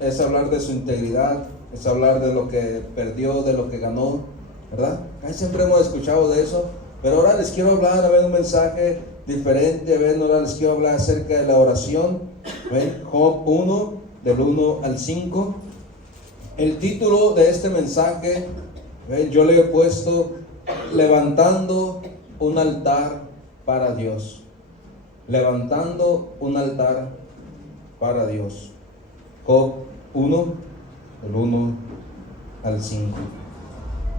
es hablar de su integridad, es hablar de lo que perdió, de lo que ganó, ¿verdad? Ahí siempre hemos escuchado de eso, pero ahora les quiero hablar, un mensaje diferente, ahora les quiero hablar acerca de la oración. ¿Ven? Job 1, del 1 al 5. El título de este mensaje, yo le he puesto levantando un altar para Dios. Levantando un altar para Dios. Job 1, del 1 al 5.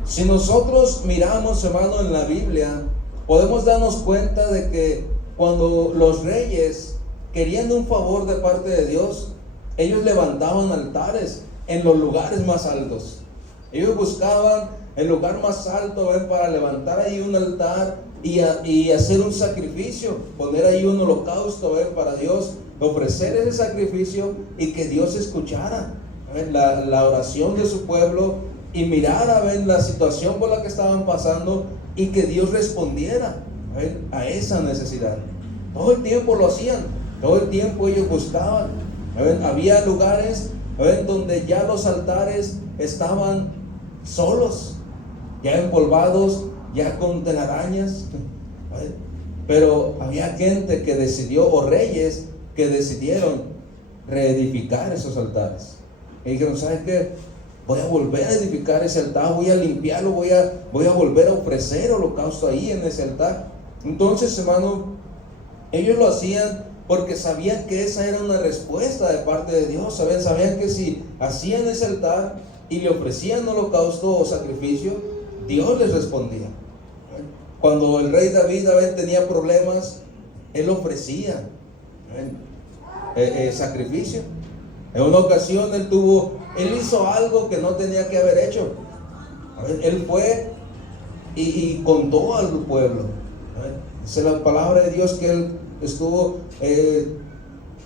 Si nosotros miramos, hermano, en la Biblia, podemos darnos cuenta de que cuando los reyes querían un favor de parte de Dios, ellos levantaban altares en los lugares más altos. Ellos buscaban el lugar más alto, para levantar ahí un altar y hacer un sacrificio, poner ahí un holocausto, para Dios, ofrecer ese sacrificio y que Dios escuchara la oración de su pueblo y mirara la situación por la que estaban pasando y que Dios respondiera a esa necesidad. Todo el tiempo lo hacían, todo el tiempo ellos buscaban. Había lugares donde ya los altares estaban solos, ya empolvados, ya con telarañas, pero había gente que decidió, o reyes que decidieron reedificar esos altares y dijeron: ¿sabes qué? Voy a volver a edificar ese altar, voy a limpiarlo, voy a volver a ofrecer holocausto ahí en ese altar. Entonces, hermano, ellos lo hacían porque sabían que esa era una respuesta de parte de Dios. Sabían que si hacían ese altar y le ofrecían holocausto o sacrificio, Dios les respondía. Cuando el rey David tenía problemas, él ofrecía sacrificio. En una ocasión él hizo algo que no tenía que haber hecho. Él fue y contó al pueblo. Dice la palabra de Dios que él estuvo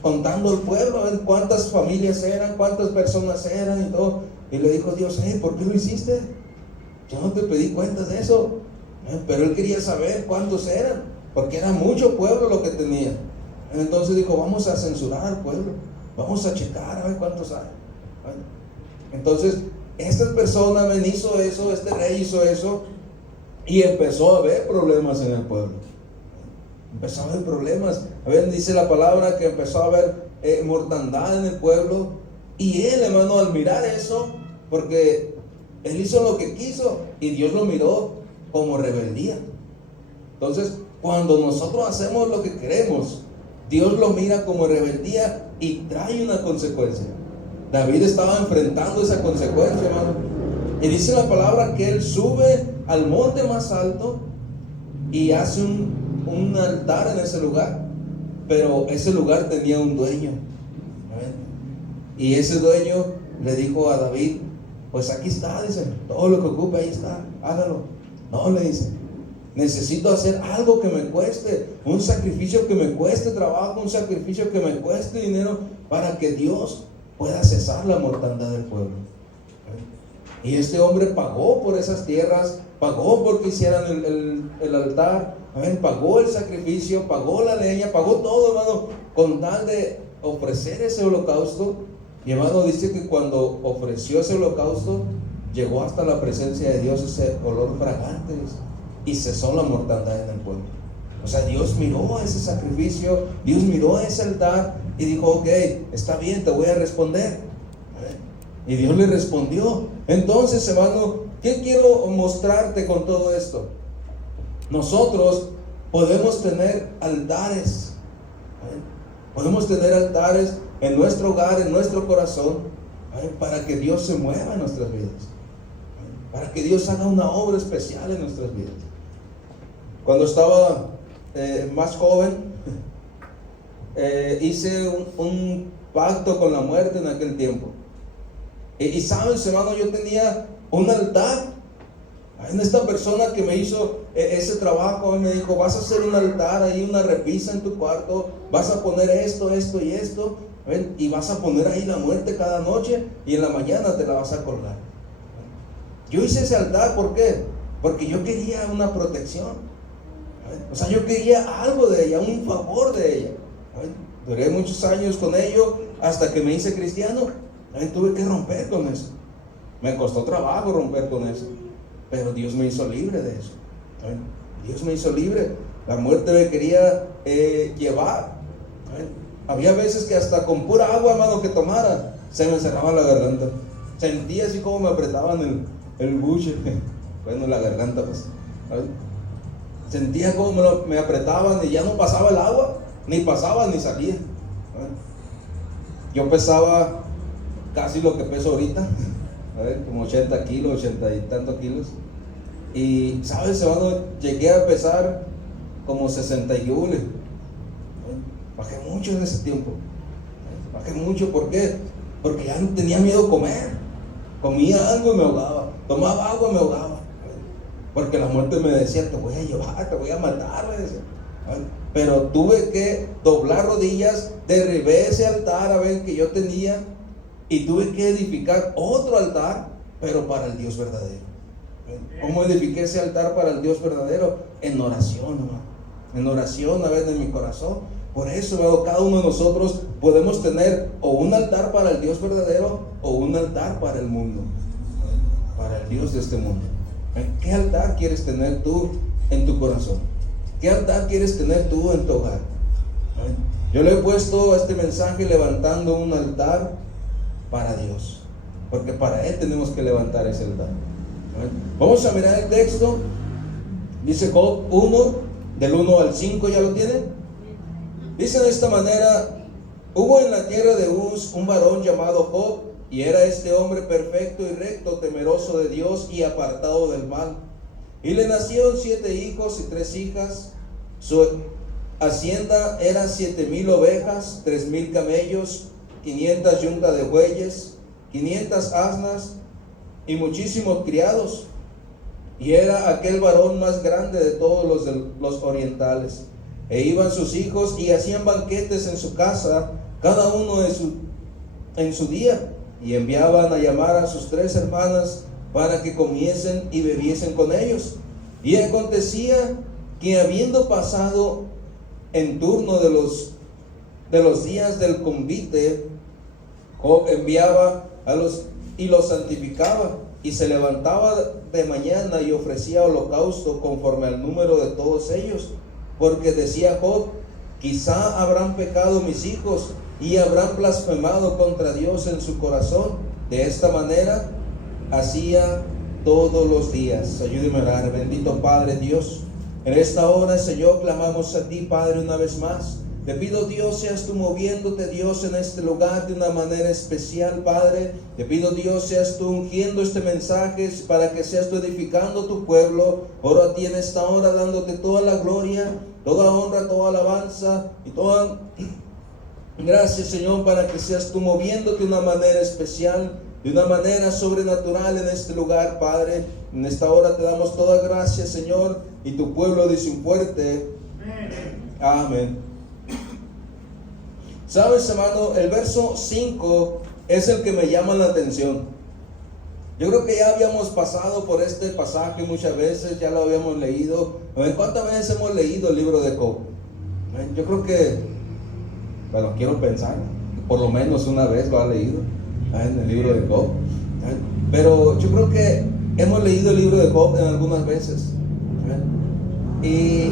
contando al pueblo, cuántas familias eran, cuántas personas eran y todo. Y le dijo Dios: ¿por qué lo hiciste? Yo no te pedí cuentas de eso. Pero él quería saber cuántos eran, porque era mucho pueblo lo que tenía. Entonces dijo: vamos a censurar al pueblo, vamos a checar a ver cuántos hay. Entonces esta persona hizo eso, este rey hizo eso, y empezó a haber problemas en el pueblo. Empezó a haber problemas. Dice la palabra que empezó a haber mortandad en el pueblo. Y él, hermano, al mirar eso, porque él hizo lo que quiso y Dios lo miró como rebeldía. Entonces, cuando nosotros hacemos lo que queremos, Dios lo mira como rebeldía y trae una consecuencia. David estaba enfrentando esa consecuencia, hermano. Y dice la palabra que él sube al monte más alto y hace un altar en ese lugar. Pero ese lugar tenía un dueño. Y ese dueño le dijo a David: pues aquí está, dice, todo lo que ocupe ahí está, hágalo. No, le dice: necesito hacer algo que me cueste, un sacrificio que me cueste trabajo, un sacrificio que me cueste dinero, para que Dios pueda cesar la mortandad del pueblo. Y este hombre pagó por esas tierras, pagó porque hicieran el altar, pagó el sacrificio, pagó la leña, pagó todo, hermano, con tal de ofrecer ese holocausto. Y, hermano, dice que cuando ofreció ese holocausto, llegó hasta la presencia de Dios ese olor fragante, y cesó la mortandad en el pueblo. O sea, Dios miró ese sacrificio, Dios miró ese altar y dijo: ok, está bien, te voy a responder. Y Dios le respondió. Entonces, hermano, ¿qué quiero mostrarte con todo esto? Nosotros podemos tener altares. Podemos tener altares en nuestro hogar, en nuestro corazón, para que Dios se mueva en nuestras vidas, para que Dios haga una obra especial en nuestras vidas. Cuando estaba más joven, hice un pacto con la muerte en aquel tiempo. Y sabes, hermano, yo tenía un altar. En esta persona que me hizo ese trabajo, me dijo: vas a hacer un altar ahí, una repisa en tu cuarto, vas a poner esto, esto y esto, y vas a poner ahí la muerte cada noche, y en la mañana te la vas a colgar. Yo hice ese altar, ¿por qué? Porque yo quería una protección. O sea, yo quería algo de ella, un favor de ella. Duré muchos años con ello hasta que me hice cristiano. Amén. Tuve que romper con eso. Me costó trabajo romper con eso, pero Dios me hizo libre de eso. Amén. Dios me hizo libre. La muerte me quería llevar. Amén. Había veces que hasta con pura agua, hermano, que tomara, se me cerraba la garganta. Sentía así como me apretaban el buche, bueno, la garganta, pues. ¿Amén? Sentía como me apretaban y ya no pasaba el agua, ni pasaba ni salía. ¿Amén? Yo pesaba casi lo que peso ahorita, como 80 kilos, 80 y tantos kilos. Y, ¿sabes, hermano? Llegué a pesar como 61. Bajé mucho en ese tiempo. Bajé mucho, ¿por qué? Porque ya no tenía miedo de comer. Comía algo y me ahogaba. Tomaba agua y me ahogaba. Porque la muerte me decía, te voy a llevar, te voy a matar, me decía. Pero tuve que doblar rodillas, derribé ese altar, a ver, que yo tenía, y tuve que edificar otro altar, pero para el Dios verdadero. ¿Cómo edifiqué ese altar para el Dios verdadero? En oración, hermano. En oración, a ver, en mi corazón. Por eso, hermano, cada uno de nosotros podemos tener o un altar para el Dios verdadero o un altar para el mundo, para el Dios de este mundo. ¿Qué altar quieres tener tú en tu corazón? ¿Qué altar quieres tener tú en tu hogar? Yo le he puesto a este mensaje levantando un altar para Dios, porque para Él tenemos que levantar ese altar. Vamos a mirar el texto. Dice Job 1, del 1 al 5, ¿ya lo tienen? Dice de esta manera: hubo en la tierra de Uz un varón llamado Job, y era este hombre perfecto y recto, temeroso de Dios y apartado del mal. Y le nacieron 7 hijos y 3 hijas. Su hacienda era 7,000 ovejas, 3,000 camellos, 500 yuntas de bueyes, 500 asnas y muchísimos criados. Y era aquel varón más grande de todos los orientales. E iban sus hijos y hacían banquetes en su casa, cada uno en su día, y enviaban a llamar a sus 3 hermanas para que comiesen y bebiesen con ellos. Y acontecía que, habiendo pasado en turno de los días del convite, Job enviaba y los santificaba, y se levantaba de mañana y ofrecía holocausto conforme al número de todos ellos, porque decía Job: quizá habrán pecado mis hijos y habrán blasfemado contra Dios en su corazón. De esta manera hacía todos los días. Ayúdeme a orar. Bendito Padre Dios, en esta hora, Señor, clamamos a ti, Padre, una vez más. Te pido, Dios, seas tú moviéndote, Dios, en este lugar de una manera especial, Padre. Te pido, Dios, seas tú ungiendo este mensaje para que seas tú edificando tu pueblo. Oro a ti en esta hora, dándote toda la gloria, toda honra, toda alabanza y toda gracias, Señor, para que seas tú moviéndote de una manera especial, de una manera sobrenatural en este lugar, Padre. En esta hora te damos toda gracia, Señor, y tu pueblo dice un fuerte amén. ¿Sabes, hermano? El verso 5 es el que me llama la atención. Yo creo que ya habíamos pasado por este pasaje muchas veces, ya lo habíamos leído. ¿Cuántas veces hemos leído el libro de Job? Yo creo que, bueno, quiero pensar, por lo menos una vez lo ha leído en el libro de Job. Pero yo creo que hemos leído el libro de Job en algunas veces. Y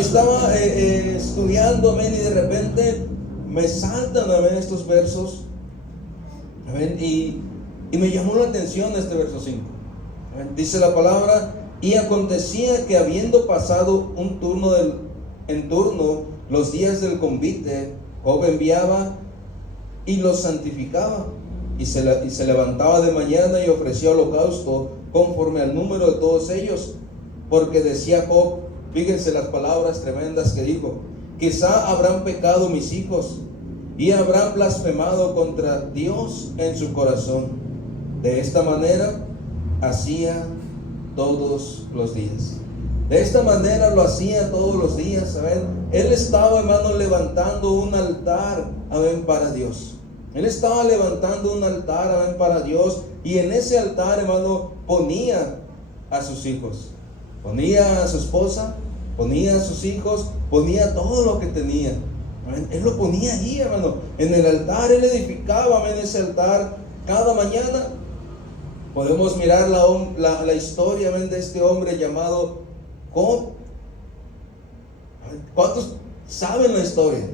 estaba estudiando, amén, y de repente me saltan, amén, estos versos, amén, y me llamó la atención este verso 5. Dice la palabra: y acontecía que, habiendo pasado en turno los días del convite, Job enviaba y los santificaba, y se levantaba de mañana y ofrecía holocausto conforme al número de todos ellos, porque decía Job, fíjense las palabras tremendas que dijo: quizá habrán pecado mis hijos y habrán blasfemado contra Dios en su corazón. De esta manera hacía todos los días. De esta manera lo hacía todos los días, ¿saben? Él estaba, hermano, levantando un altar, amén, para Dios. Él estaba levantando un altar, amén, para Dios. Y en ese altar, hermano, ponía a sus hijos, ponía a su esposa, ponía a sus hijos, ponía todo lo que tenía. Amén. Él lo ponía ahí, hermano, en el altar. Él edificaba, amén, ese altar cada mañana. Podemos mirar la historia, amén, de este hombre llamado Job. ¿Cuántos saben la historia?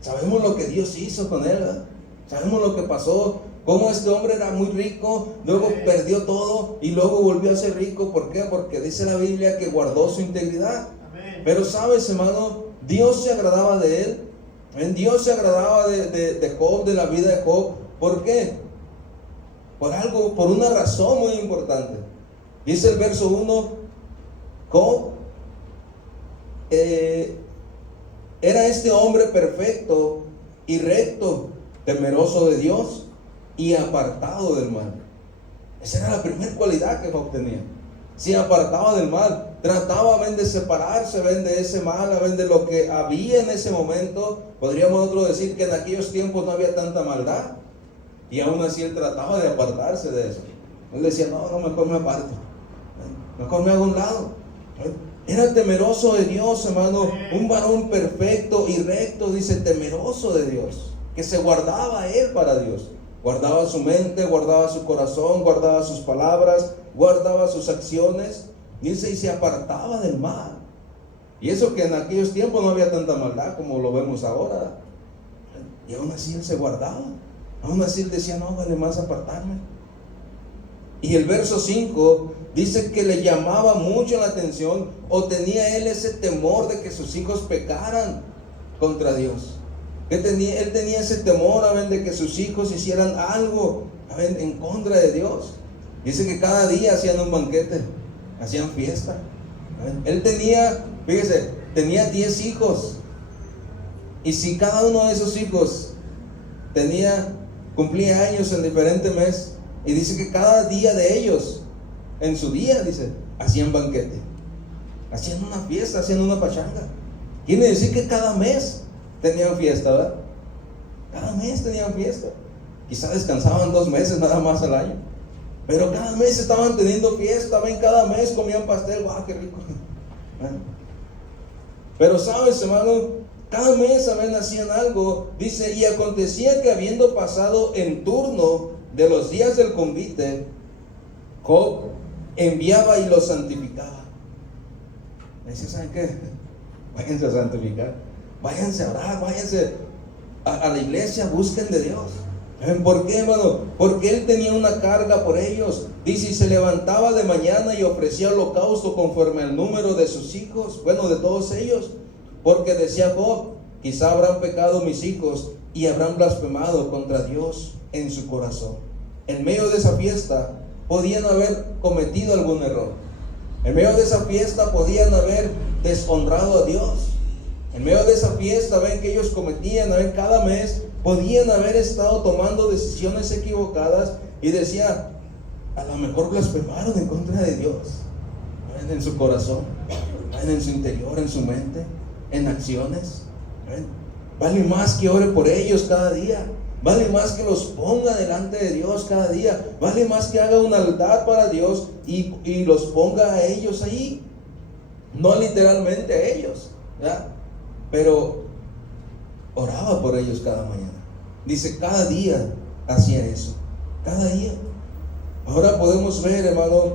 Sabemos lo que Dios hizo con él, ¿verdad? Sabemos lo que pasó, cómo este hombre era muy rico, luego perdió todo y luego volvió a ser rico. ¿Por qué? Porque dice la Biblia que guardó su integridad. Amén. Pero sabes, hermano, Dios se agradaba de él. Dios se agradaba de Job, de la vida de Job. ¿Por qué? Por una razón muy importante. Dice el verso 1, Job era este hombre perfecto y recto, temeroso de Dios y apartado del mal. Esa era la primera cualidad que Job tenía. Se apartaba del mal, trataba, ven, de separarse, ven, de ese mal, ven, de lo que había en ese momento. Podríamos nosotros decir que en aquellos tiempos no había tanta maldad, y aún así él trataba de apartarse de eso. Él decía, no, mejor me aparto, mejor me hago a un lado. Era temeroso de Dios, hermano, un varón perfecto y recto, dice, temeroso de Dios, que se guardaba él para Dios. Guardaba su mente, guardaba su corazón, guardaba sus palabras, guardaba sus acciones, dice, y se apartaba del mal. Y eso que en aquellos tiempos no había tanta maldad como lo vemos ahora. Y aún así él se guardaba. Aún así él decía, no, vale más apartarme. Y el verso 5 dice que le llamaba mucho la atención, o tenía él ese temor de que sus hijos pecaran contra Dios. Él tenía ese temor, amén, de que sus hijos hicieran algo, amén, en contra de Dios. Dice que cada día hacían un banquete, hacían fiesta. Amén. Él tenía, fíjese, tenía 10 hijos. Y si cada uno de esos hijos cumplía años en diferente mes, y dice que cada día de ellos, en su día, dice, hacían banquete, hacían una fiesta, hacían una pachanga. Quiere decir que cada mes tenían fiesta, ¿verdad? Cada mes tenían fiesta. Quizá descansaban 2 meses nada más al año, pero cada mes estaban teniendo fiesta, ven, cada mes comían pastel, ¡guau, qué rico! Pero sabes, hermano, cada mes, amén, hacían algo. Dice, y acontecía que habiendo pasado en turno de los días del convite, Job enviaba y los santificaba. Me decía, ¿saben qué? Váyanse a santificar, váyanse a orar, váyanse a la iglesia, busquen de Dios. ¿Por qué, hermano? Porque él tenía una carga por ellos. Dice, y se levantaba de mañana y ofrecía holocausto conforme al número de sus hijos, bueno, de todos ellos. Porque decía Job, quizá habrán pecado mis hijos y habrán blasfemado contra Dios en su corazón. En medio de esa fiesta podían haber cometido algún error. En medio de esa fiesta podían haber deshonrado a Dios. En medio de esa fiesta, ven, que ellos cometían, ven, cada mes podían haber estado tomando decisiones equivocadas, y decía, a lo mejor blasfemaron en contra de Dios, ven, en su corazón, ven, en su interior, en su mente, en acciones. Ven, vale más que ore por ellos cada día. Vale más que los ponga delante de Dios cada día. Vale más que haga un altar para Dios y los ponga a ellos ahí. No literalmente a ellos, ¿verdad? Pero oraba por ellos cada mañana. Dice, cada día hacía eso. Cada día. Ahora podemos ver, hermano,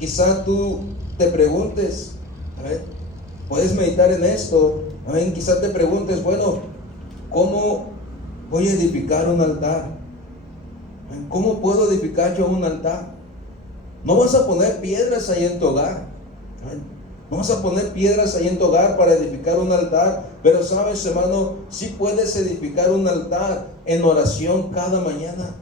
quizá tú te preguntes, a ver, puedes meditar en esto. A ver, quizá te preguntes, bueno, ¿cómo voy a edificar un altar? ¿Cómo puedo edificar yo un altar? No vas a poner piedras ahí en tu hogar. No vas a poner piedras ahí en tu hogar para edificar un altar. Pero sabes, hermano, sí puedes edificar un altar en oración cada mañana.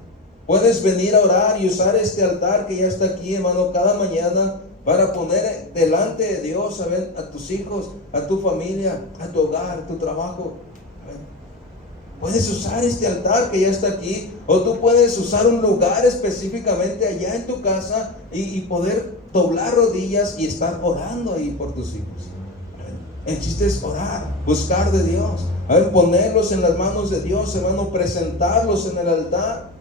Puedes venir a orar y usar este altar que ya está aquí, hermano, cada mañana, para poner delante de Dios, a tus hijos, a tu familia, a tu hogar, a tu trabajo. Puedes usar este altar que ya está aquí, o tú puedes usar un lugar específicamente allá en tu casa y poder doblar rodillas y estar orando ahí por tus hijos. El chiste es orar, buscar de Dios, ponerlos en las manos de Dios, hermano, presentarlos en el altar.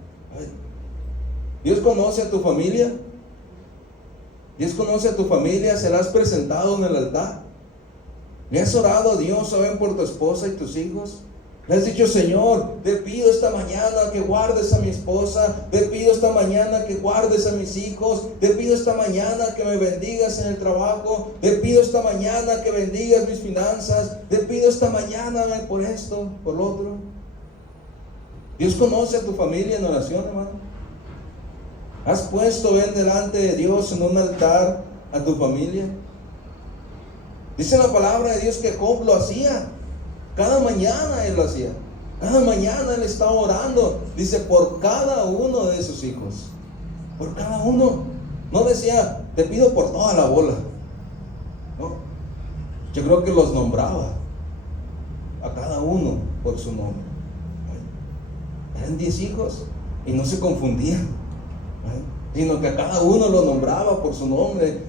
Dios conoce a tu familia. Dios conoce a tu familia, se la has presentado en el altar. ¿Le has orado a Dios, saben, por tu esposa y tus hijos? Le has dicho: Señor, te pido esta mañana que guardes a mi esposa, te pido esta mañana que guardes a mis hijos, te pido esta mañana que me bendigas en el trabajo, te pido esta mañana que bendigas mis finanzas, te pido esta mañana por esto, por lo otro. Dios conoce a tu familia en oración, hermano. ¿Has puesto, ven, delante de Dios en un altar a tu familia? Dice la palabra de Dios que Job lo hacía. Cada mañana él lo hacía. Cada mañana él estaba orando. Dice, por cada uno de sus hijos. Por cada uno. No decía: te pido por toda la bola. No. Yo creo que los nombraba a cada uno por su nombre. Eran 10 hijos y no se confundían, sino que a cada uno lo nombraba por su nombre,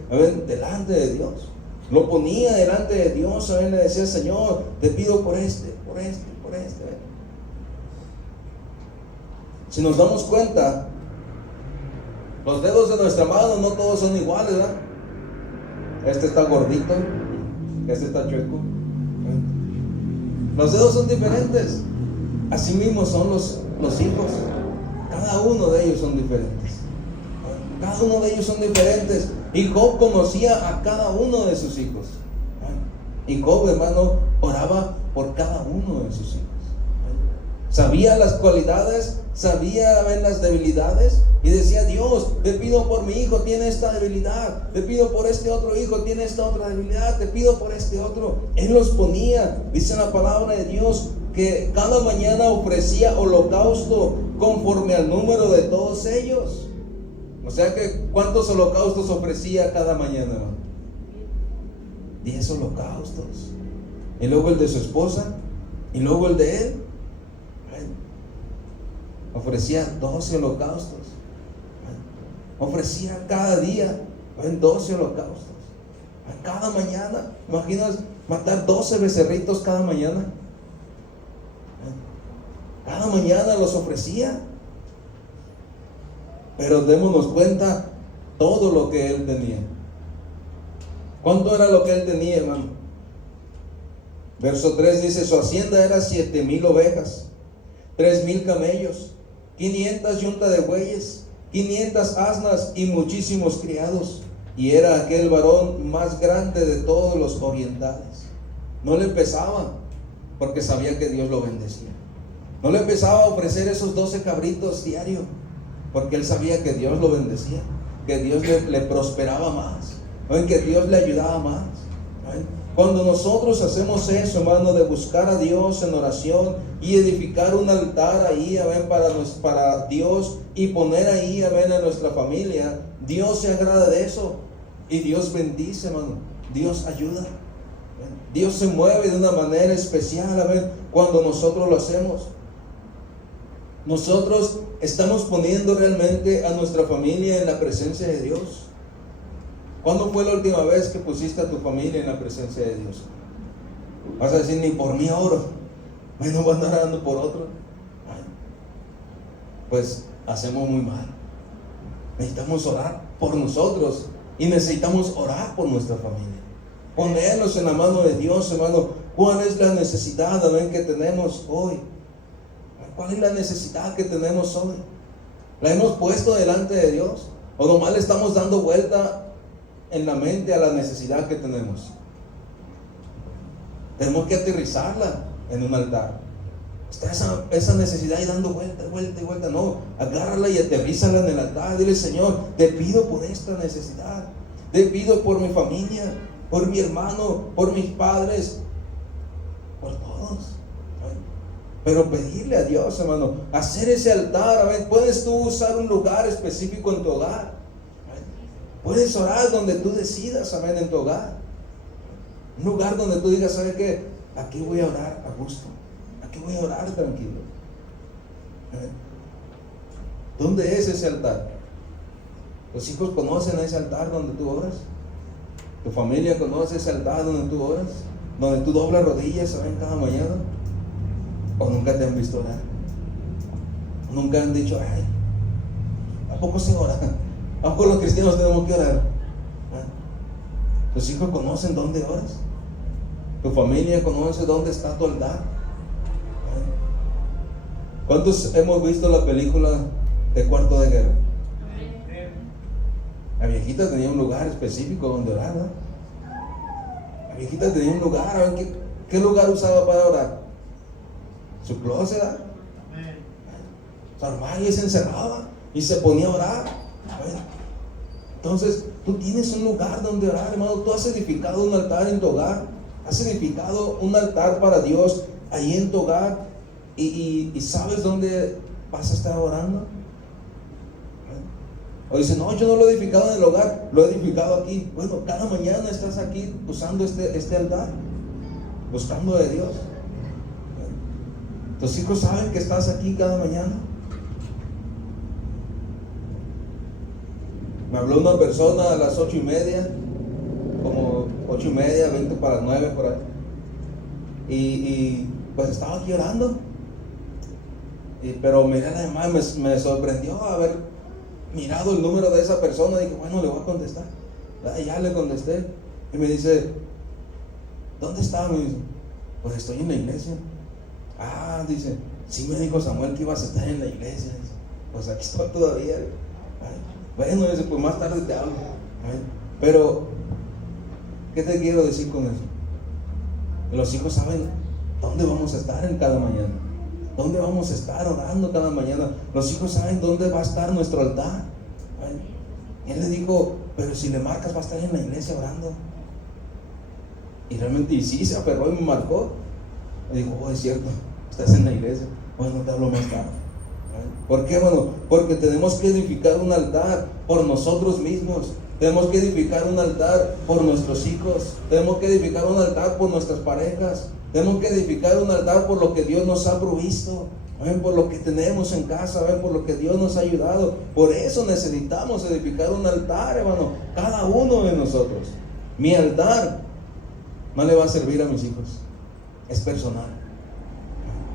delante de Dios. Lo ponía delante de Dios, le decía: Señor, te pido por este. Si nos damos cuenta, los dedos de nuestra mano no todos son iguales, ¿verdad? Este está gordito, este está chueco. Los dedos son diferentes. Así mismo son los hijos. Cada uno de ellos son diferentes. Cada uno de ellos son diferentes. Y Job conocía a cada uno de sus hijos. Y Job, hermano, oraba por cada uno de sus hijos. Sabía las cualidades, sabía las debilidades, y decía: Dios, te pido por mi hijo, tiene esta debilidad. Te pido por este otro hijo, tiene esta otra debilidad. Te pido por este otro. Él los ponía. Dice la palabra de Dios que cada mañana ofrecía holocausto conforme al número de todos ellos. O sea que, ¿cuántos holocaustos ofrecía cada mañana? 10 holocaustos. Y luego el de su esposa, y luego el de él. Ofrecía 12 holocaustos. Ofrecía cada día 12 holocaustos. Cada mañana. ¿Imaginas matar 12 becerritos cada mañana? Cada mañana los ofrecía. Pero démonos cuenta todo lo que él tenía. ¿Cuánto era lo que él tenía, hermano? Verso 3 dice: su hacienda era 7,000 ovejas, 3,000 camellos, 500 yuntas de bueyes, 500 asnas y muchísimos criados. Y era aquel varón más grande de todos los orientales. No le pesaba, porque sabía que Dios lo bendecía. No le empezaba a ofrecer esos 12 cabritos diario, porque él sabía que Dios lo bendecía, que Dios le prosperaba más, que Dios le ayudaba más. Cuando nosotros hacemos eso, hermano, de buscar a Dios en oración y edificar un altar ahí, para Dios, y poner ahí, a nuestra familia, Dios se agrada de eso, y Dios bendice, hermano. Dios ayuda. Dios se mueve de una manera especial, cuando nosotros lo hacemos. Nosotros estamos poniendo realmente a nuestra familia en la presencia de Dios. ¿Cuándo fue la última vez que pusiste a tu familia en la presencia de Dios? Vas a decir: ni por mí oro. No voy a andar orando por otro. Pues hacemos muy mal. Necesitamos orar por nosotros, y necesitamos orar por nuestra familia. Ponernos en la mano de Dios, hermano. ¿Cuál es la necesidad, que tenemos hoy? ¿Cuál es la necesidad que tenemos hoy? ¿La hemos puesto delante de Dios? ¿O nomás le estamos dando vuelta en la mente a la necesidad que tenemos? Tenemos que aterrizarla en un altar. Está esa necesidad y dando vuelta. No, agárrala y aterrízala en el altar. Dile: Señor, te pido por esta necesidad. Te pido por mi familia, por mi hermano, por mis padres, por todos. Pero pedirle a Dios, hermano, hacer ese altar. Puedes tú usar un lugar específico en tu hogar. Puedes orar donde tú decidas, en tu hogar. Un lugar donde tú digas: ¿sabe qué? Aquí voy a orar a gusto. Aquí voy a orar tranquilo. ¿Dónde es ese altar? ¿Los hijos conocen ese altar donde tú oras? ¿Tu familia conoce ese altar donde tú oras? ¿Donde tú doblas rodillas, cada mañana? ¿O nunca te han visto orar? ¿Nunca han dicho: ay, ¿a poco se ora? ¿A poco los cristianos tenemos que orar? ¿Los hijos conocen dónde oras? Tu familia conoce dónde está tu altar. ¿Cuántos hemos visto la película de Cuarto de Guerra? La viejita tenía un lugar específico donde orar, ¿no? La viejita tenía un lugar, a ver qué lugar usaba para orar. Su closet, ¿no? Su armario, y se encerraba y se ponía a orar. Entonces, tú tienes un lugar donde orar, hermano. Tú has edificado un altar en tu hogar. Has edificado un altar para Dios ahí en tu hogar. Y ¿sabes dónde vas a estar orando? O dice, no, yo no lo he edificado en el hogar, lo he edificado aquí. Bueno, cada mañana estás aquí usando este altar, buscando de Dios. ¿Tus hijos saben que estás aquí cada mañana? Me habló una persona a las 8:30, como 8:30, 20 para 9 por ahí. Y pues estaba aquí orando. Pero miré, además me sorprendió haber mirado el número de esa persona. Dije, bueno, le voy a contestar. Ya le contesté. Y me dice, ¿dónde está? Me dice, pues estoy en la iglesia. Dice, sí me dijo Samuel que ibas a estar en la iglesia. Dice, pues aquí estoy todavía. Bueno, dice, pues más tarde te hablo. Pero, ¿qué te quiero decir con eso? Que los hijos saben dónde vamos a estar en cada mañana. ¿Dónde vamos a estar orando cada mañana? Los hijos saben dónde va a estar nuestro altar. Él le dijo, pero si le marcas va a estar en la iglesia orando. Y realmente, y sí, se aferró y me marcó. Me dijo, es cierto, estás en la iglesia. Bueno, te hablo más tarde. ¿Por qué? Bueno, porque tenemos que edificar un altar por nosotros mismos. Tenemos que edificar un altar por nuestros hijos. Tenemos que edificar un altar por nuestras parejas. Tenemos que edificar un altar por lo que Dios nos ha provisto. Por lo que tenemos en casa, por lo que Dios nos ha ayudado. Por eso necesitamos edificar un altar, hermano, cada uno de nosotros. Mi altar no le va a servir a mis hijos, es personal.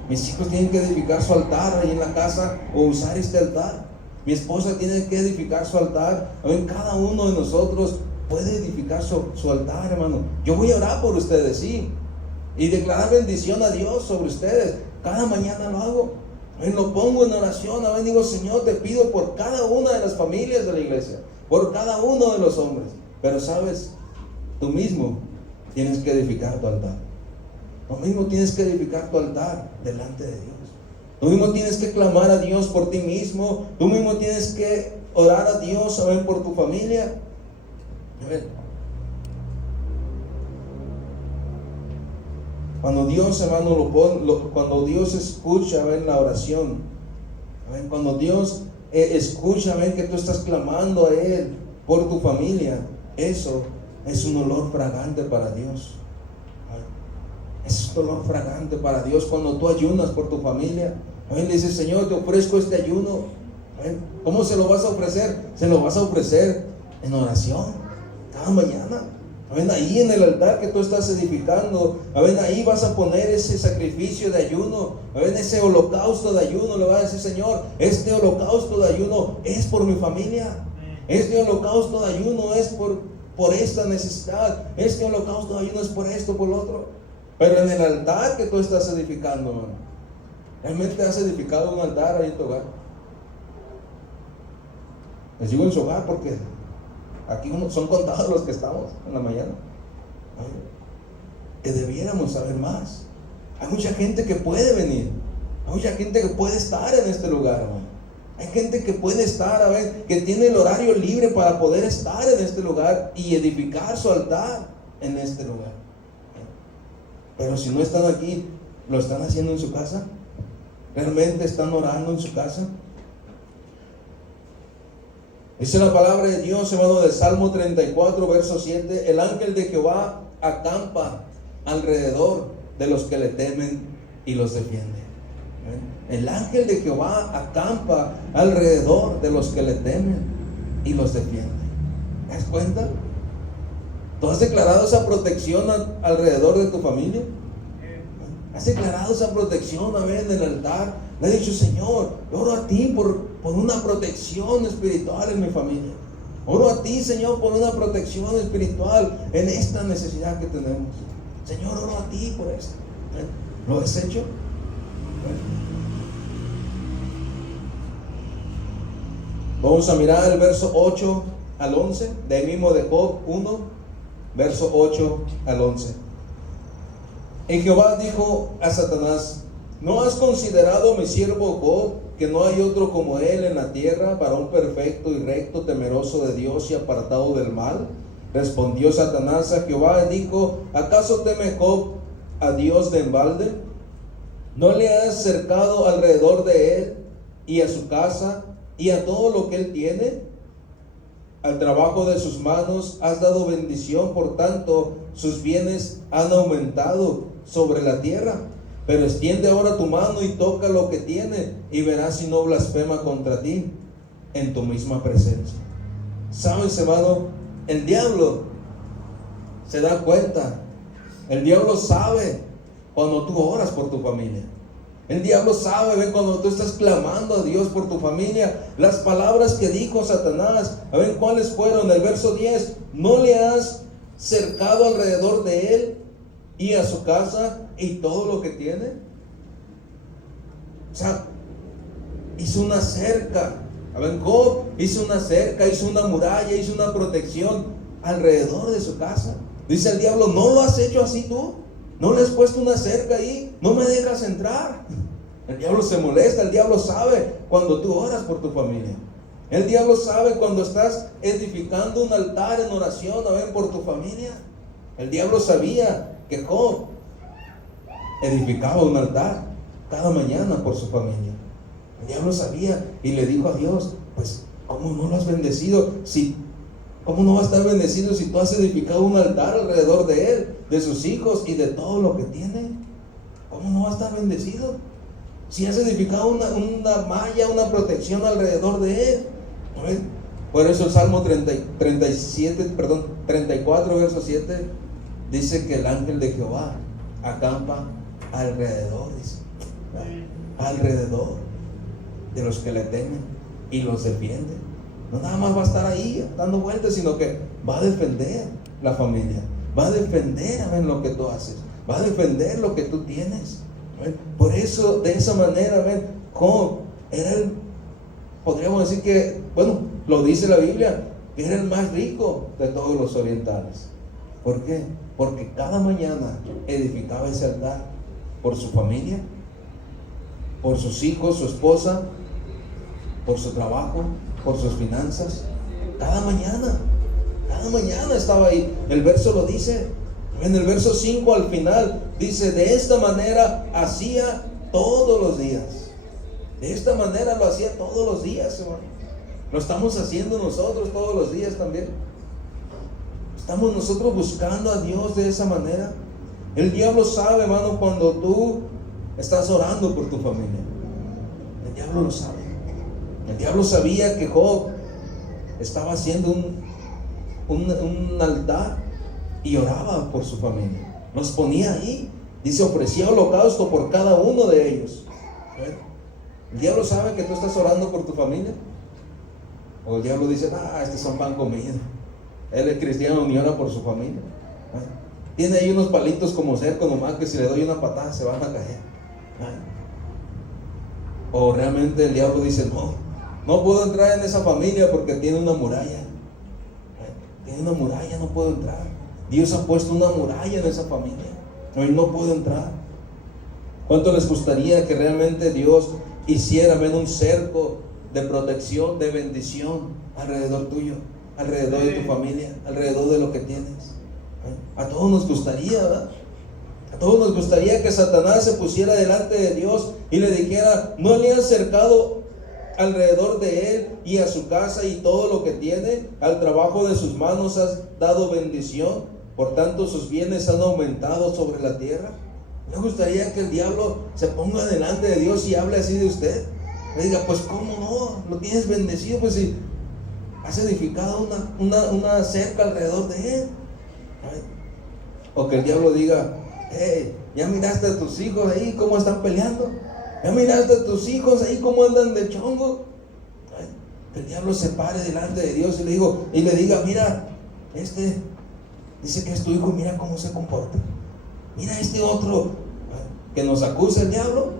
Mis hijos tienen que edificar su altar ahí en la casa o usar este altar. Mi esposa tiene que edificar su altar. Cada uno de nosotros puede edificar su altar, hermano. Yo voy a orar por ustedes, sí, y declarar bendición a Dios sobre ustedes. Cada mañana lo hago. Lo pongo en oración. Digo, Señor, te pido por cada una de las familias de la iglesia, por cada uno de los hombres. Pero sabes, tú mismo tienes que edificar tu altar. Tú mismo tienes que edificar tu altar delante de Dios. Tú mismo tienes que clamar a Dios por ti mismo. Tú mismo tienes que orar a Dios, por tu familia. Cuando Dios, hermano, cuando Dios escucha, la oración, cuando Dios escucha, que tú estás clamando a Él por tu familia, eso es un olor fragante para Dios. Es un olor fragante para Dios cuando tú ayunas por tu familia. Le dices, Señor, te ofrezco este ayuno. ¿Cómo se lo vas a ofrecer? Se lo vas a ofrecer en oración, cada mañana. Ahí en el altar que tú estás edificando, ahí vas a poner ese sacrificio de ayuno, ese holocausto de ayuno. Le vas a decir, Señor, este holocausto de ayuno es por mi familia. Este holocausto de ayuno es por esta necesidad. Este holocausto de ayuno es por esto, por lo otro. Pero en el altar que tú estás edificando, hermano, ¿realmente has edificado un altar ahí en tu hogar? Les digo en su hogar porque aquí son contados los que estamos en la mañana. Que debiéramos saber más. Hay mucha gente que puede venir. Hay mucha gente que puede estar en este lugar, hermano. Hay gente que puede estar, que tiene el horario libre para poder estar en este lugar y edificar su altar en este lugar. Pero si no están aquí, ¿lo están haciendo en su casa? ¿Realmente están orando en su casa? Dice la palabra de Dios, hermano, del Salmo 34, verso 7: el ángel de Jehová acampa alrededor de los que le temen y los defiende. El ángel de Jehová acampa alrededor de los que le temen y los defiende. ¿Te das cuenta? ¿Tú has declarado esa protección alrededor de tu familia? ¿Has declarado esa protección en el altar? Le has dicho, Señor, oro a ti por una protección espiritual en mi familia. Oro a ti, Señor, por una protección espiritual en esta necesidad que tenemos. Señor, oro a ti por esto. ¿Lo has hecho? Vamos a mirar el verso 8 al 11, del mismo de Job 1, verso 8 al 11. Y Jehová dijo a Satanás: ¿no has considerado mi siervo Job, que no hay otro como él en la tierra, varón perfecto y recto, temeroso de Dios y apartado del mal? Respondió Satanás a Jehová y dijo: ¿acaso teme Job a Dios de embalde? ¿No le has cercado alrededor de él y a su casa y a todo lo que él tiene? Al trabajo de sus manos has dado bendición, por tanto sus bienes han aumentado sobre la tierra. Pero extiende ahora tu mano y toca lo que tiene, y verás si no blasfema contra ti en tu misma presencia. ¿Sabes, hermano? El diablo se da cuenta. El diablo sabe cuando tú oras por tu familia. El diablo sabe, ven, cuando tú estás clamando a Dios por tu familia. Las palabras que dijo Satanás, ven cuáles fueron. El verso 10: ¿no le has cercado alrededor de él y a su casa y todo lo que tiene? O sea, hizo una cerca. Ven, Job hizo una cerca, hizo una muralla, hizo una protección alrededor de su casa. Dice el diablo: ¿no lo has hecho así tú? ¿No le has puesto una cerca ahí? ¿No me dejas entrar? El diablo se molesta. El diablo sabe cuando tú oras por tu familia. El diablo sabe cuando estás edificando un altar en oración, por tu familia. El diablo sabía que Job edificaba un altar cada mañana por su familia. El diablo sabía y le dijo a Dios: pues, ¿cómo no lo has bendecido? ¿Cómo no va a estar bendecido si tú has edificado un altar alrededor de él, de sus hijos y de todo lo que tiene? ¿Cómo no va a estar bendecido? Si has edificado una malla, una protección alrededor de él. Por eso el Salmo 34, verso 7, dice que el ángel de Jehová acampa alrededor, dice, alrededor de los que le temen y los defiende. No nada más va a estar ahí dando vueltas, sino que va a defender la familia, va a defender lo que tú haces, va a defender lo que tú tienes. Por eso, de esa manera, Job era podríamos decir que, lo dice la Biblia, que era el más rico de todos los orientales. ¿Por qué? Porque cada mañana edificaba ese altar por su familia, por sus hijos, su esposa, por su trabajo, por sus finanzas. Cada mañana estaba ahí. El verso lo dice. En el verso 5 al final dice: de esta manera hacía todos los días. De esta manera lo hacía todos los días, hermano. Lo estamos haciendo nosotros todos los días también. Estamos nosotros buscando a Dios de esa manera. El diablo sabe, hermano, cuando tú estás orando por tu familia. El diablo lo sabe. El diablo sabía que Job estaba haciendo un altar y oraba por su familia. Los ponía ahí. Dice: ofrecía holocausto por cada uno de ellos. El diablo sabe que tú estás orando por tu familia. O el diablo dice: estos son pan comido. Él es cristiano ni ora por su familia. Tiene ahí unos palitos como cerco nomás, que si le doy una patada se van a caer. O realmente el diablo dice: no puedo entrar en esa familia porque tiene una muralla. Tiene una muralla, no puedo entrar. Dios ha puesto una muralla en esa familia. Hoy no puedo entrar. ¿Cuánto les gustaría que realmente Dios hiciera un cerco de protección, de bendición alrededor tuyo, alrededor de tu familia, alrededor de lo que tienes? A todos nos gustaría, ¿verdad? A todos nos gustaría que Satanás se pusiera delante de Dios y le dijera: ¿no le has cercado alrededor de él y a su casa y todo lo que tiene? Al trabajo de sus manos has dado bendición, por tanto sus bienes han aumentado sobre la tierra. ¿Le gustaría que el diablo se ponga delante de Dios y hable así de usted? Le diga: pues cómo no, lo tienes bendecido, pues si has edificado una cerca alrededor de él. O que el diablo diga: ya miraste a tus hijos ahí cómo están peleando, ya miraste a tus hijos ahí cómo andan de chongo. Que el diablo se pare delante de Dios y le diga: mira, dice que es tu hijo, mira cómo se comporta. mira este otro, que nos acuse el diablo,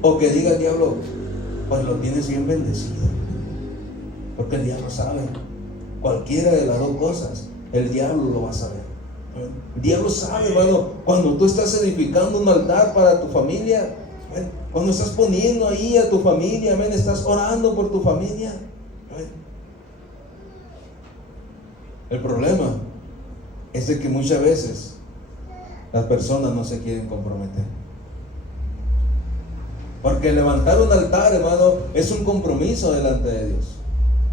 o que diga el diablo, pues lo tienes bien bendecido, porque el diablo sabe, cualquiera de las dos cosas, el diablo lo va a saber. El diablo sabe, hermano, cuando tú estás edificando un altar para tu familia, cuando estás poniendo ahí a tu familia, amén, estás orando por tu familia, amén. El problema es de que muchas veces las personas no se quieren comprometer. Porque levantar un altar, hermano, es un compromiso delante de Dios.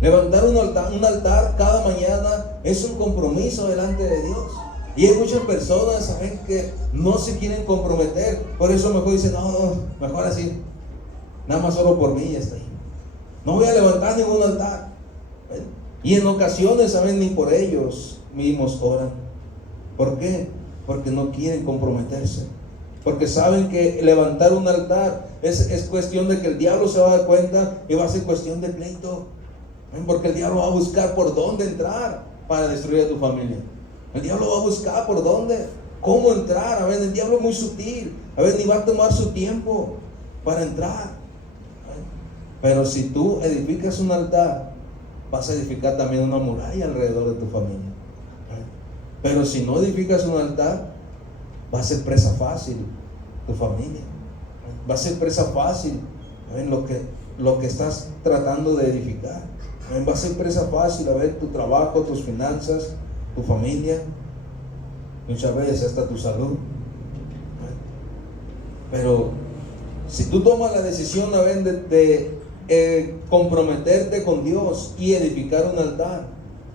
Levantar un altar cada mañana es un compromiso delante de Dios. Y hay muchas personas, ¿saben?, que no se quieren comprometer. Por eso mejor dicen, no, mejor así. Nada más oro por mí y ya está ahí. No voy a levantar ningún altar. Y en ocasiones, ¿saben?, ni por ellos mismos oran. ¿Por qué? Porque no quieren comprometerse. Porque saben que levantar un altar es cuestión de que el diablo se va a dar cuenta y va a ser cuestión de pleito. Porque el diablo va a buscar por dónde entrar para destruir a tu familia. El diablo va a buscar por dónde, cómo entrar. A ver, el diablo es muy sutil. A ver, ni va a tomar su tiempo para entrar. Pero si tú edificas un altar, vas a edificar también una muralla alrededor de tu familia. Pero si no edificas un altar, va a ser presa fácil tu familia. Va a ser presa fácil lo que estás tratando de edificar. Va a ser presa fácil, a ver, tu trabajo, tus finanzas, tu familia, muchas veces hasta tu salud. Pero si tú tomas la decisión, a ver, de comprometerte con Dios y edificar un altar,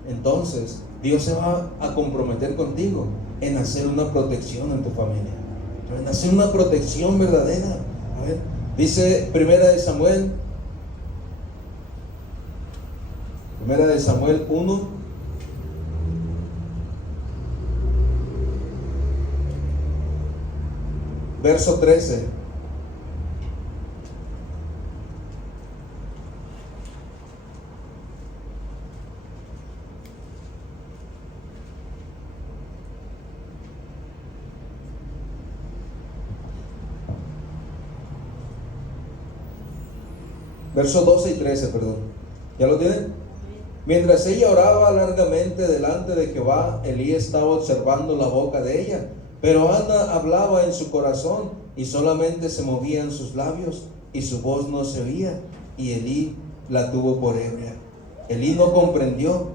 entonces Dios se va a comprometer contigo en hacer una protección en tu familia, en hacer una protección verdadera. A ver, dice Primera de Samuel 1, verso 13. Versos 12 y 13, perdón. ¿Ya lo tienen? Mientras ella oraba largamente delante de Jehová, Elí estaba observando la boca de ella. Pero Ana hablaba en su corazón y solamente se movían sus labios y su voz no se oía. Y Elí la tuvo por ebria. Elí no comprendió.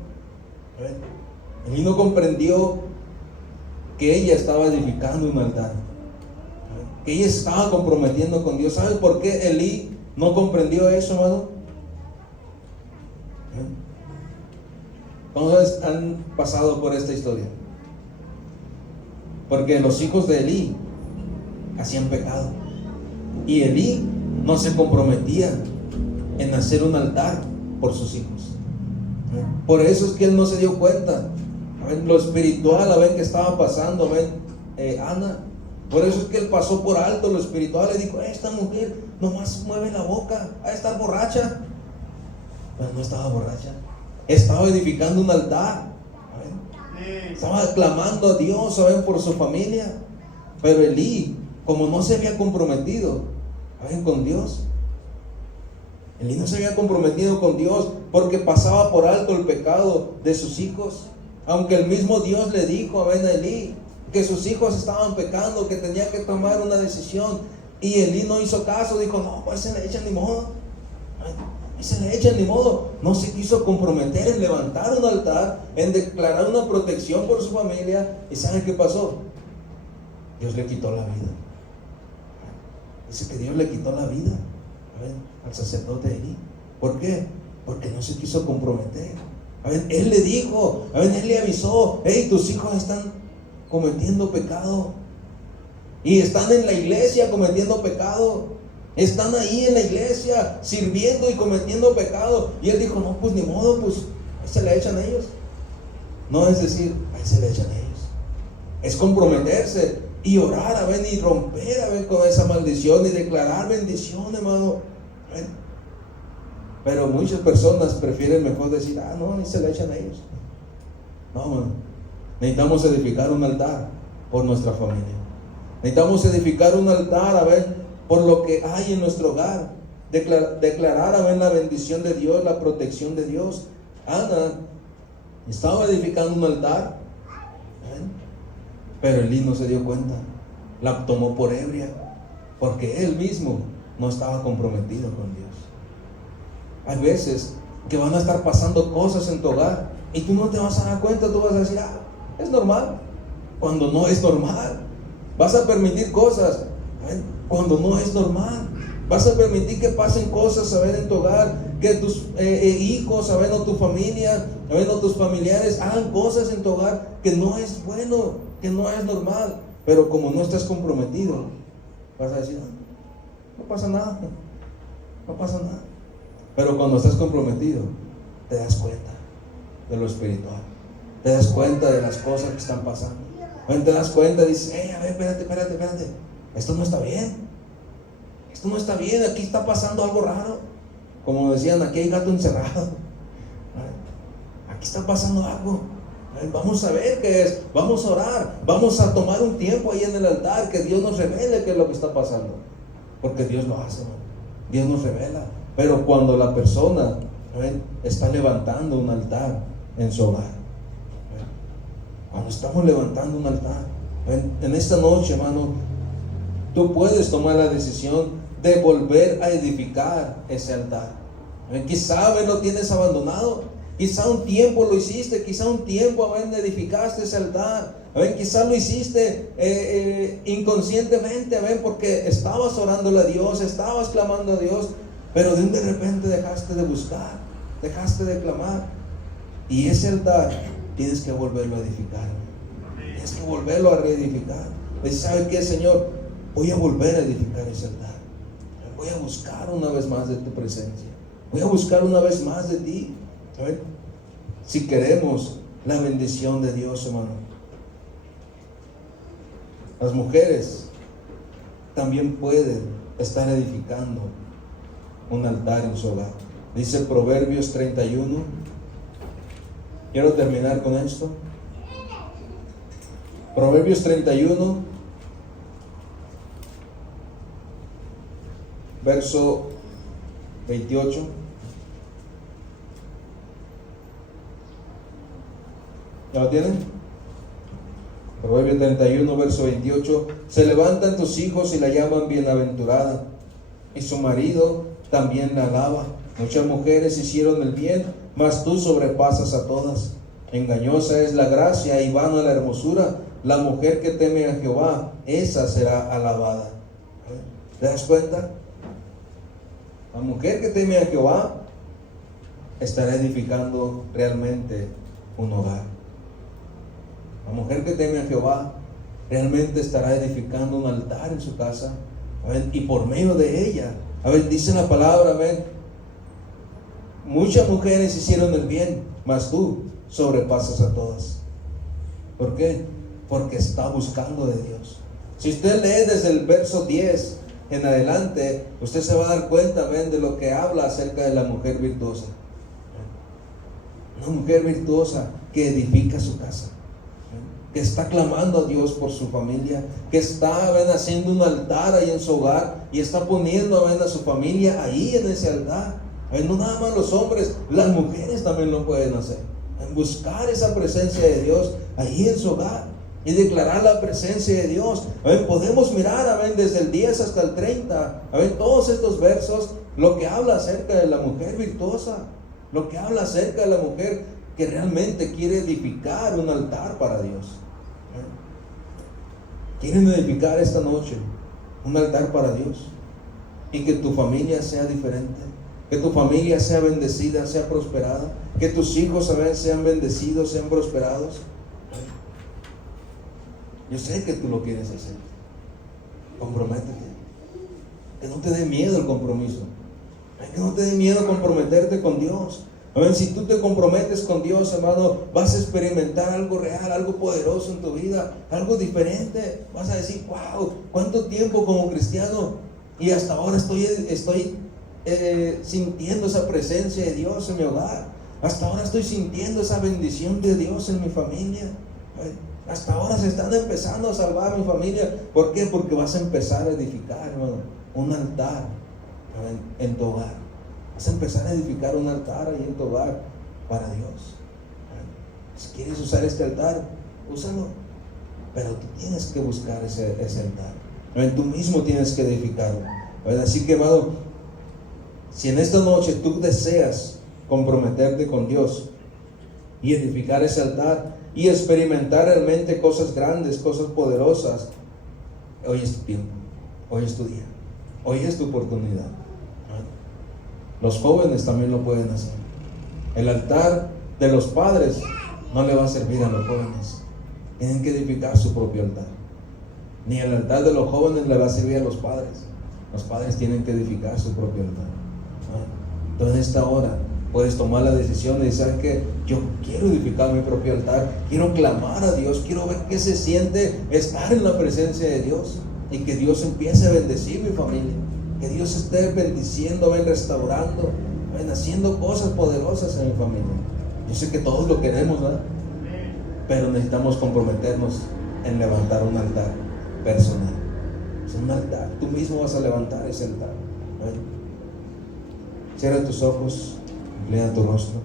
Elí no comprendió que ella estaba edificando un altar, que ella estaba comprometiendo con Dios. ¿Saben por qué Elí no comprendió eso, hermano? ¿Cuántos han pasado por esta historia? Porque los hijos de Elí hacían pecado y Elí no se comprometía en hacer un altar por sus hijos. Por eso es que él no se dio cuenta. Lo espiritual, a ver qué estaba pasando, a ver, Ana. Por eso es que él pasó por alto lo espiritual y dijo, esta mujer nomás mueve la boca, a estar borracha. Pero no estaba borracha, estaba edificando un altar. Estaba clamando a Dios, ¿saben?, por su familia. Pero Elí, como no se había comprometido, ¿saben?, con Dios. Elí no se había comprometido con Dios porque pasaba por alto el pecado de sus hijos. Aunque el mismo Dios le dijo a Elí que sus hijos estaban pecando, que tenía que tomar una decisión. Y Elí no hizo caso, dijo, no, pues se le echan ni modo. Se le echan ni modo. No se quiso comprometer en levantar un altar, en declarar una protección por su familia. ¿Y saben qué pasó? Dios le quitó la vida. Dice que Dios le quitó la vida al sacerdote Elí. ¿Por qué? Porque no se quiso comprometer. Él le dijo, él le avisó, hey, tus hijos están cometiendo pecado y están en la iglesia cometiendo pecado. Están ahí en la iglesia sirviendo y cometiendo pecado. Y él dijo, no, pues ni modo, pues ahí se le echan a ellos. No es decir, ahí se le echan a ellos. Es comprometerse y orar, y romper, con esa maldición y declarar bendición, hermano. Pero muchas personas prefieren mejor decir, no, ahí se le echan a ellos. No, hermano. Necesitamos edificar un altar por nuestra familia. Necesitamos edificar un altar, por lo que hay en nuestro hogar. Declarar, la bendición de Dios, la protección de Dios. Ana estaba edificando un altar, pero Elí no se dio cuenta. La tomó por ebria, porque él mismo no estaba comprometido con Dios. Hay veces que van a estar pasando cosas en tu hogar y tú no te vas a dar cuenta. Tú vas a decir, es normal, cuando no es normal. Vas a permitir cosas cuando no es normal. Vas a permitir que pasen cosas, en tu hogar, que tus hijos, o tu familia, o tus familiares hagan cosas en tu hogar que no es bueno, que no es normal. Pero como no estás comprometido, vas a decir, no pasa nada, no pasa nada. Pero cuando estás comprometido, te das cuenta de lo espiritual, te das cuenta de las cosas que están pasando. Te das cuenta, dices, espérate, esto no está bien. Esto no está bien, aquí está pasando algo raro. Como decían, aquí hay gato encerrado. Aquí está pasando algo. Vamos a ver qué es. Vamos a orar. Vamos a tomar un tiempo ahí en el altar, que Dios nos revele qué es lo que está pasando. Porque Dios lo hace, Dios nos revela. Pero cuando la persona está levantando un altar en su hogar, cuando estamos levantando un altar, en esta noche, hermano, tú puedes tomar la decisión de volver a edificar ese altar. Quizá lo tienes abandonado, quizá un tiempo lo hiciste, quizá un tiempo edificaste ese altar, quizá lo hiciste inconscientemente, porque estabas orándole a Dios, estabas clamando a Dios, pero de repente dejaste de buscar, dejaste de clamar, y ese altar tienes que volverlo a edificar, tienes que volverlo a reedificar. ¿Sabe qué, Señor? Voy a volver a edificar ese altar. Voy a buscar una vez más de tu presencia. Voy a buscar una vez más de ti. Si queremos la bendición de Dios, hermano. Las mujeres también pueden estar edificando un altar en su hogar. Dice Proverbios 31. Quiero terminar con esto. Proverbios 31. Verso 28. ¿Ya lo tienen? Proverbios 31, verso 28. Se levantan tus hijos y la llaman bienaventurada, y su marido también la alaba. Muchas mujeres hicieron el bien, mas tú sobrepasas a todas. Engañosa es la gracia y vana la hermosura. La mujer que teme a Jehová, esa será alabada. ¿Te das cuenta? La mujer que teme a Jehová estará edificando realmente un hogar. La mujer que teme a Jehová realmente estará edificando un altar en su casa. Y por medio de ella, dice la palabra, muchas mujeres hicieron el bien, mas tú sobrepasas a todas. ¿Por qué? Porque está buscando de Dios. Si usted lee desde el verso 10 en adelante, usted se va a dar cuenta, de lo que habla acerca de la mujer virtuosa. Una mujer virtuosa que edifica su casa, que está clamando a Dios por su familia, que está haciendo un altar ahí en su hogar y está poniendo a su familia ahí en ese altar. No nada más los hombres, las mujeres también lo pueden hacer. Buscar esa presencia de Dios ahí en su hogar y declarar la presencia de Dios. Podemos mirar, desde el 10 hasta el 30, todos estos versos, lo que habla acerca de la mujer virtuosa, lo que habla acerca de la mujer que realmente quiere edificar un altar para Dios. Quieren edificar esta noche un altar para Dios, y que tu familia sea diferente, que tu familia sea bendecida, sea prosperada, que tus hijos sean bendecidos, sean prosperados. Yo sé que tú lo quieres hacer. Comprométete. Que no te dé miedo el compromiso. Que no te dé miedo comprometerte con Dios. Si tú te comprometes con Dios, hermano, vas a experimentar algo real, algo poderoso en tu vida, algo diferente. Vas a decir, wow, ¿cuánto tiempo como cristiano? Y hasta ahora estoy sintiendo esa presencia de Dios en mi hogar. Hasta ahora estoy sintiendo esa bendición de Dios en mi familia. Hasta ahora se están empezando a salvar mi familia. ¿Por qué? Porque vas a empezar a edificar, hermano, un altar en tu hogar. Vas a empezar a edificar un altar ahí en tu hogar para Dios. Si quieres usar este altar, úsalo. Pero tú tienes que buscar ese altar. Tú mismo tienes que edificarlo. Así que, hermano, si en esta noche tú deseas comprometerte con Dios y edificar ese altar y experimentar realmente cosas grandes, cosas poderosas, hoy es tu tiempo, hoy es tu día, hoy es tu oportunidad. Los jóvenes también lo pueden hacer. El altar de los padres no le va a servir a los jóvenes. Tienen que edificar su propio altar. Ni el altar de los jóvenes le va a servir a los padres. Los padres tienen que edificar su propio altar. Entonces en esta hora puedes tomar la decisión de decir, ¿sabes qué? Yo quiero edificar mi propio altar, quiero clamar a Dios, quiero ver qué se siente estar en la presencia de Dios y que Dios empiece a bendecir mi familia, que Dios esté bendiciendo, restaurando, haciendo cosas poderosas en mi familia. Yo sé que todos lo queremos, ¿verdad? Pero necesitamos comprometernos en levantar un altar personal. Es un altar, tú mismo vas a levantar ese altar. Cierra tus ojos, inclina tu rostro.